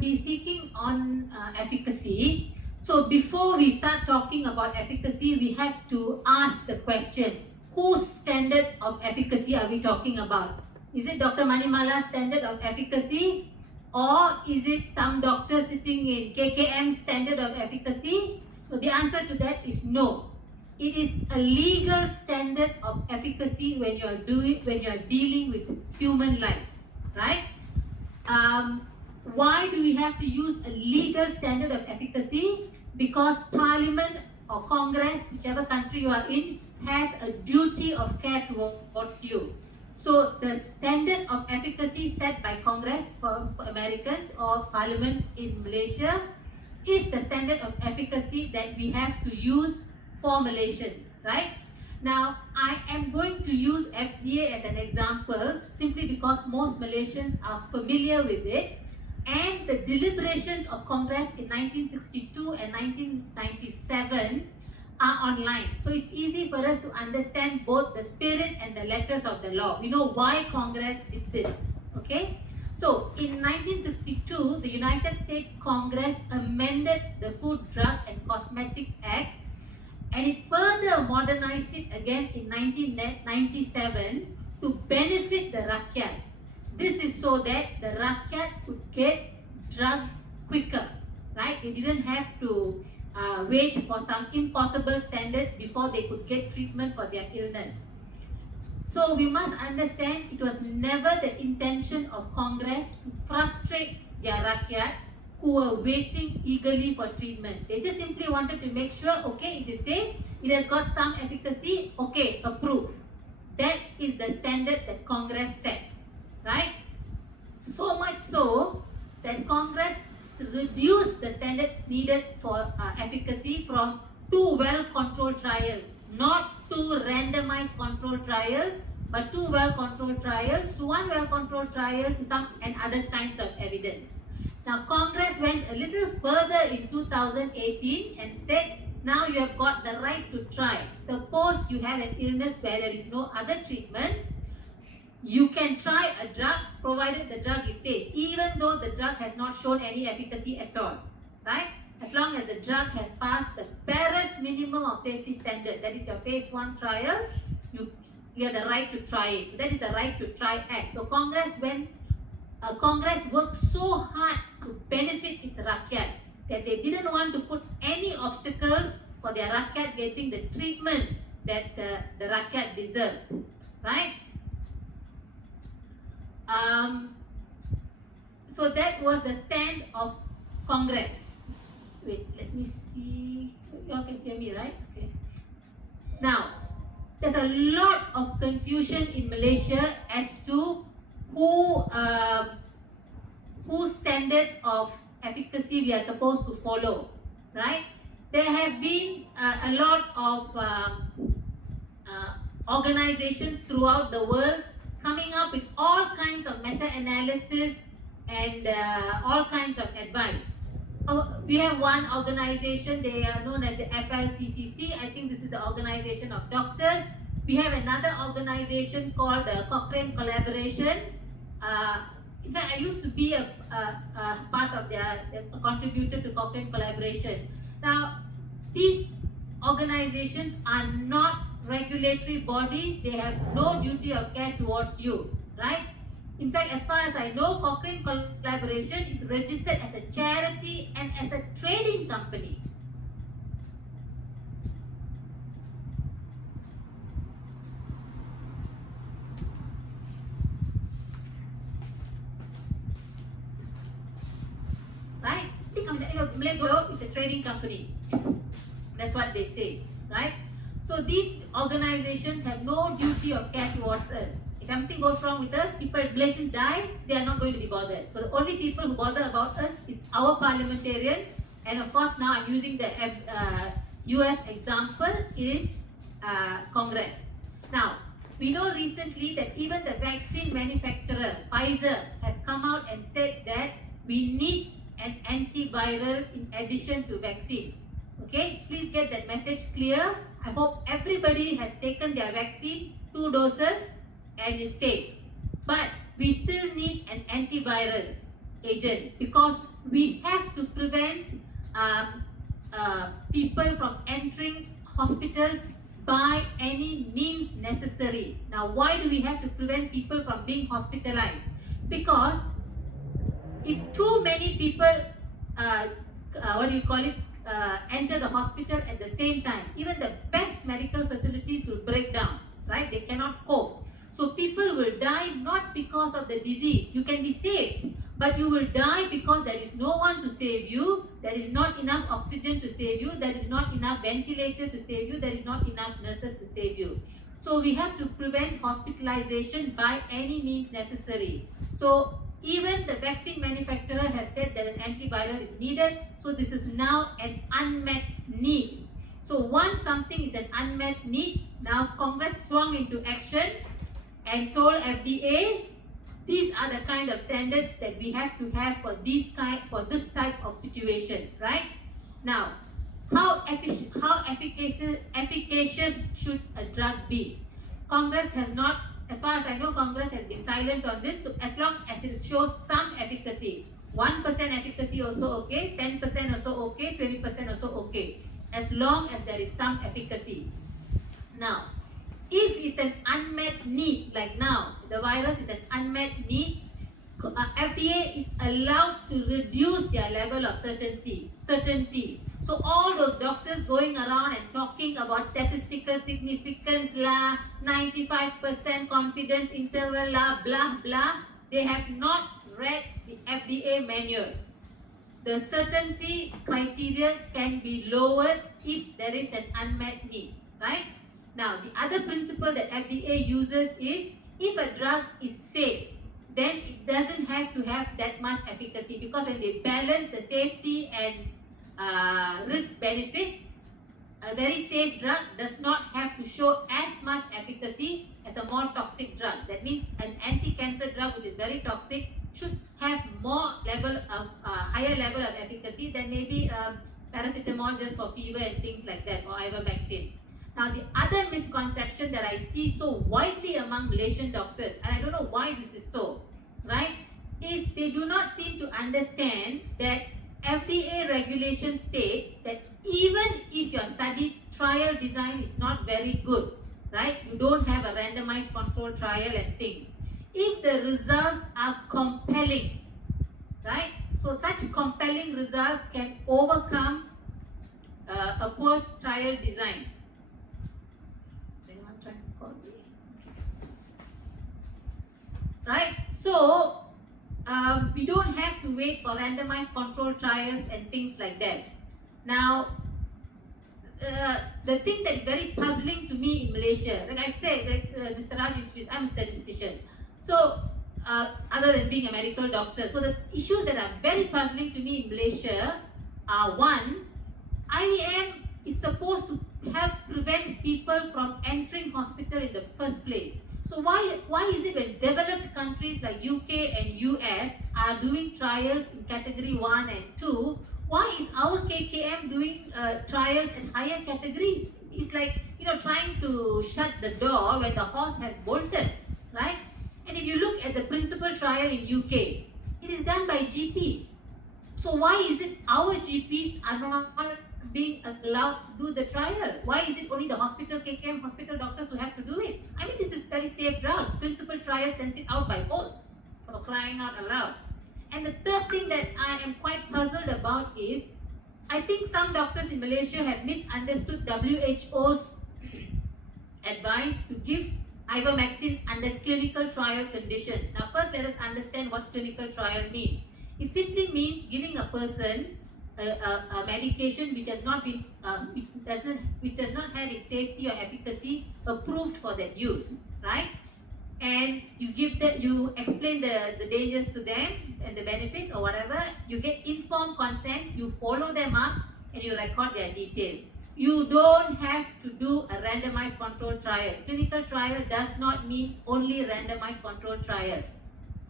be speaking on efficacy. So before we start talking about efficacy, we have to ask the question, whose standard of efficacy are we talking about? Is it Dr. Manimala's standard of efficacy? Or is it some doctor sitting in KKM's standard of efficacy? So the answer to that is no. It is a legal standard of efficacy when you are dealing with human lives, right? Why do we have to use a legal standard of efficacy? Because Parliament or Congress, whichever country you are in, has a duty of care towards you. So the standard of efficacy set by Congress for Americans or Parliament in Malaysia is the standard of efficacy that we have to use for Malaysians, right? Now, I am going to use FDA as an example simply because most Malaysians are familiar with it, and the deliberations of Congress in 1962 and 1997 are online. So it's easy for us to understand both the spirit and the letters of the law. We know why Congress did this, okay? So in 1962, the United States Congress amended the Food, Drug and Cosmetics Act, and it further modernized it again in 1997 to benefit the rakyat. This is so that the rakyat could get drugs quicker, right? They didn't have to wait for some impossible standard before they could get treatment for their illness. So we must understand it was never the intention of Congress to frustrate their rakyat who were waiting eagerly for treatment. They just simply wanted to make sure, okay, it is safe, it has got some efficacy, okay, approve. That is the standard that Congress set, right? So much so that Congress reduced the standard needed for efficacy from 2 well-controlled trials, not 2 randomized controlled trials, but 2 well-controlled trials to 1 well-controlled trial to some and other kinds of evidence. Now, Congress went a little further in 2018 and said, now you have got the right to try. Suppose you have an illness where there is no other treatment, you can try a drug provided the drug is safe, even though the drug has not shown any efficacy at all, right? As long as the drug has passed the barest minimum of safety standard, that is your phase 1 trial, you have the right to try it. So that is the right to try act. So Congress worked so hard to benefit its rakyat that they didn't want to put any obstacles for their rakyat getting the treatment that the rakyat deserved, right? So that was the stand of Congress. Wait, let me see. You all can hear me, right? Okay. Now, there's a lot of confusion in Malaysia as to whose standard of efficacy we are supposed to follow, right? There have been a lot of organizations throughout the world coming up with all kinds of meta-analysis and all kinds of advice. We have one organization, they are known as the FLCCC. I think this is the Organization of Doctors. We have another organization called the Cochrane Collaboration. In fact, I used to be a part of a contributor to Cochrane Collaboration. Now, these organizations are not regulatory bodies. They have no duty of care towards you, right? In fact, as far as I know, Cochrane Collaboration is registered as a charity and as a trading company. Right? Malaysia Globe is a trading company. That's what they say, right? So these organizations have no duty of care towards us. If something goes wrong with us, people, Malaysians die, they are not going to be bothered. So the only people who bother about us is our parliamentarians. And of course, now I'm using the US example, is Congress. Now, we know recently that even the vaccine manufacturer, Pfizer, has come out and said that we need an antiviral in addition to vaccines. Okay, please get that message clear. I hope everybody has taken their vaccine, 2 doses, and is safe. But we still need an antiviral agent because we have to prevent people from entering hospitals by any means necessary. Now, why do we have to prevent people from being hospitalized? Because if too many people, enter the hospital at the same time, even the best medical facilities will break down, right? They cannot cope. So people will die not because of the disease. You can be saved, but you will die because there is no one to save you, there is not enough oxygen to save you, there is not enough ventilator to save you, there is not enough nurses to save you. So we have to prevent hospitalization by any means necessary. So even the vaccine manufacturer has said that an antiviral is needed, so this is now an unmet need. So once something is an unmet need, now Congress swung into action and told FDA, these are the kind of standards that we have to have for this type of situation, right? Now, how efficacious should a drug be? Congress has not, as far as I know, Congress has been silent on this. So as long as it shows some efficacy, 1% efficacy also okay, 10% also okay, 20% also okay, as long as there is some efficacy. Now, if it's an unmet need, like now, the virus is an unmet need, FDA is allowed to reduce their level of certainty. So all those doctors going around and talking about statistical significance la, 95% confidence interval la, blah blah, they have not read the FDA manual. The certainty criteria can be lowered if there is an unmet need, right? Now, the other principle that FDA uses is, if a drug is safe, then it doesn't have to have that much efficacy, because when they balance the safety and risk-benefit, a very safe drug does not have to show as much efficacy as a more toxic drug. That means an anti-cancer drug which is very toxic should have more level of higher level of efficacy than maybe paracetamol just for fever and things like that, or ivermectin. Now, the other misconception that I see so widely among Malaysian doctors, and I don't know why this is so, right, is they do not seem to understand that FDA regulations state that even if your study trial design is not very good, right, you don't have a randomized control trial and things, if the results are compelling, right, so such compelling results can overcome a poor trial design. Right? So, we don't have to wait for randomized control trials and things like that. Now, the thing that is very puzzling to me in Malaysia, like I said, like Mr. Raj introduced, I'm a statistician. So, other than being a medical doctor, so the issues that are very puzzling to me in Malaysia are, one, IVM is supposed to help prevent people from entering hospital in the first place. So why is it when developed countries like UK and US are doing trials in category 1 and 2, why is our KKM doing trials in higher categories? It's like, trying to shut the door when the horse has bolted, right? And if you look at the principal trial in UK, it is done by GPs. So why is it our GPs are not being allowed to do the trial? Why is it only the hospital KKM, hospital doctors who have to do it? I mean, this is very safe drug. Principal trial sends it out by post, for crying out aloud. And the third thing that I am quite puzzled about is, I think some doctors in Malaysia have misunderstood WHO's advice to give ivermectin under clinical trial conditions. Now first let us understand what clinical trial means. It simply means giving a person a medication which has not been, which does not have its safety or efficacy approved for that use, right? And you give that, you explain the dangers to them and the benefits or whatever. You get informed consent, you follow them up, and you record their details. You don't have to do a randomized control trial. Clinical trial does not mean only randomized control trial.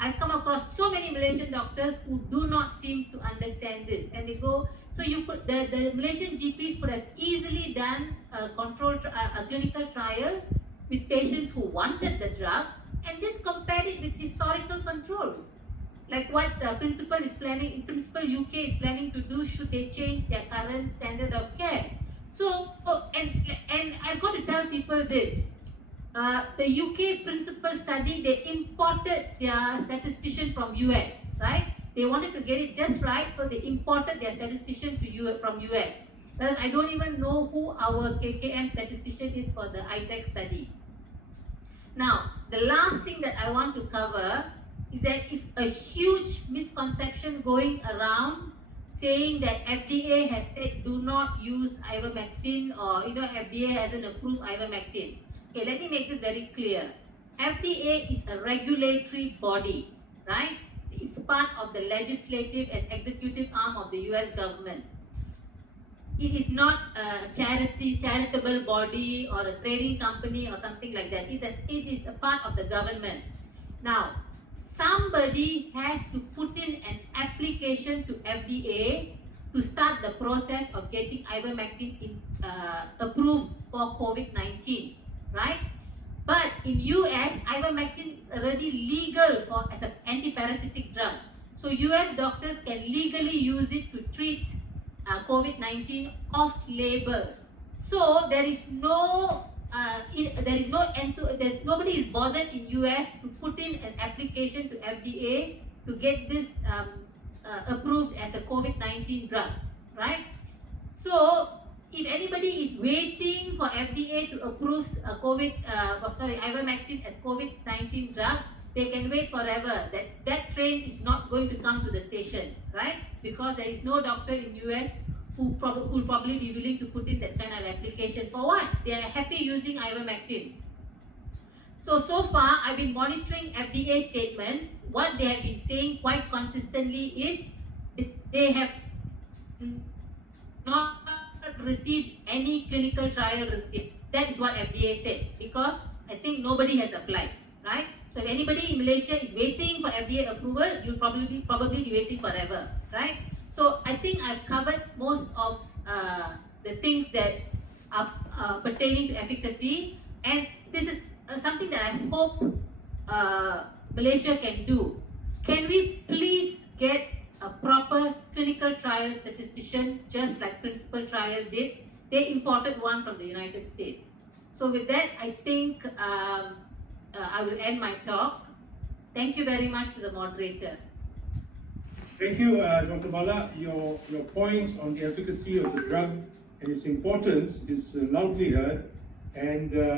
I've come across so many Malaysian doctors who do not seem to understand this, and they go, so you could, the Malaysian GPs could have easily done a clinical trial with patients who wanted the drug and just compared it with historical controls. like what Principal UK is planning to do should they change their current standard of care. So, and I've got to tell people this. The UK Principal study, they imported their statistician from US, right? They wanted to get it just right, so they imported their statistician from US. Whereas I don't even know who our KKM statistician is for the ITEC study. Now, the last thing that I want to cover is there is a huge misconception going around saying that FDA has said do not use ivermectin, or FDA hasn't approved ivermectin. Okay, let me make this very clear. FDA is a regulatory body, right? It's part of the legislative and executive arm of the US government. It is not a charitable body or a trading company or something like that. It is a part of the government. Now, somebody has to put in an application to FDA to start the process of getting ivermectin approved for COVID-19, right? But in US, ivermectin is already legal as an antiparasitic drug. So US doctors can legally use it to treat COVID-19 off-label. So there is nobody is bothered in US to put in an application to FDA to get this approved as a COVID-19 drug, right? So if anybody is waiting for FDA to approve ivermectin as COVID-19 drug, they can wait forever. That train is not going to come to the station, right? Because there is no doctor in US who will probably be willing to put in that kind of application. For what? They are happy using ivermectin. So far, I've been monitoring FDA statements. What they have been saying quite consistently is they have not received any clinical trial receipt. That is what FDA said, because I think nobody has applied, right? So if anybody in Malaysia is waiting for FDA approval, you'll probably be waiting forever, right? So I think I've covered most of the things that are pertaining to efficacy, and this is something that I hope Malaysia can do. Can we please get a proper clinical trial statistician, just like Principal Trial did? They imported one from the United States. So with that, I think I will end my talk. Thank you very much to the moderator. Thank you, Dr. Bala. Your points on the efficacy of the drug and its importance is loudly heard, and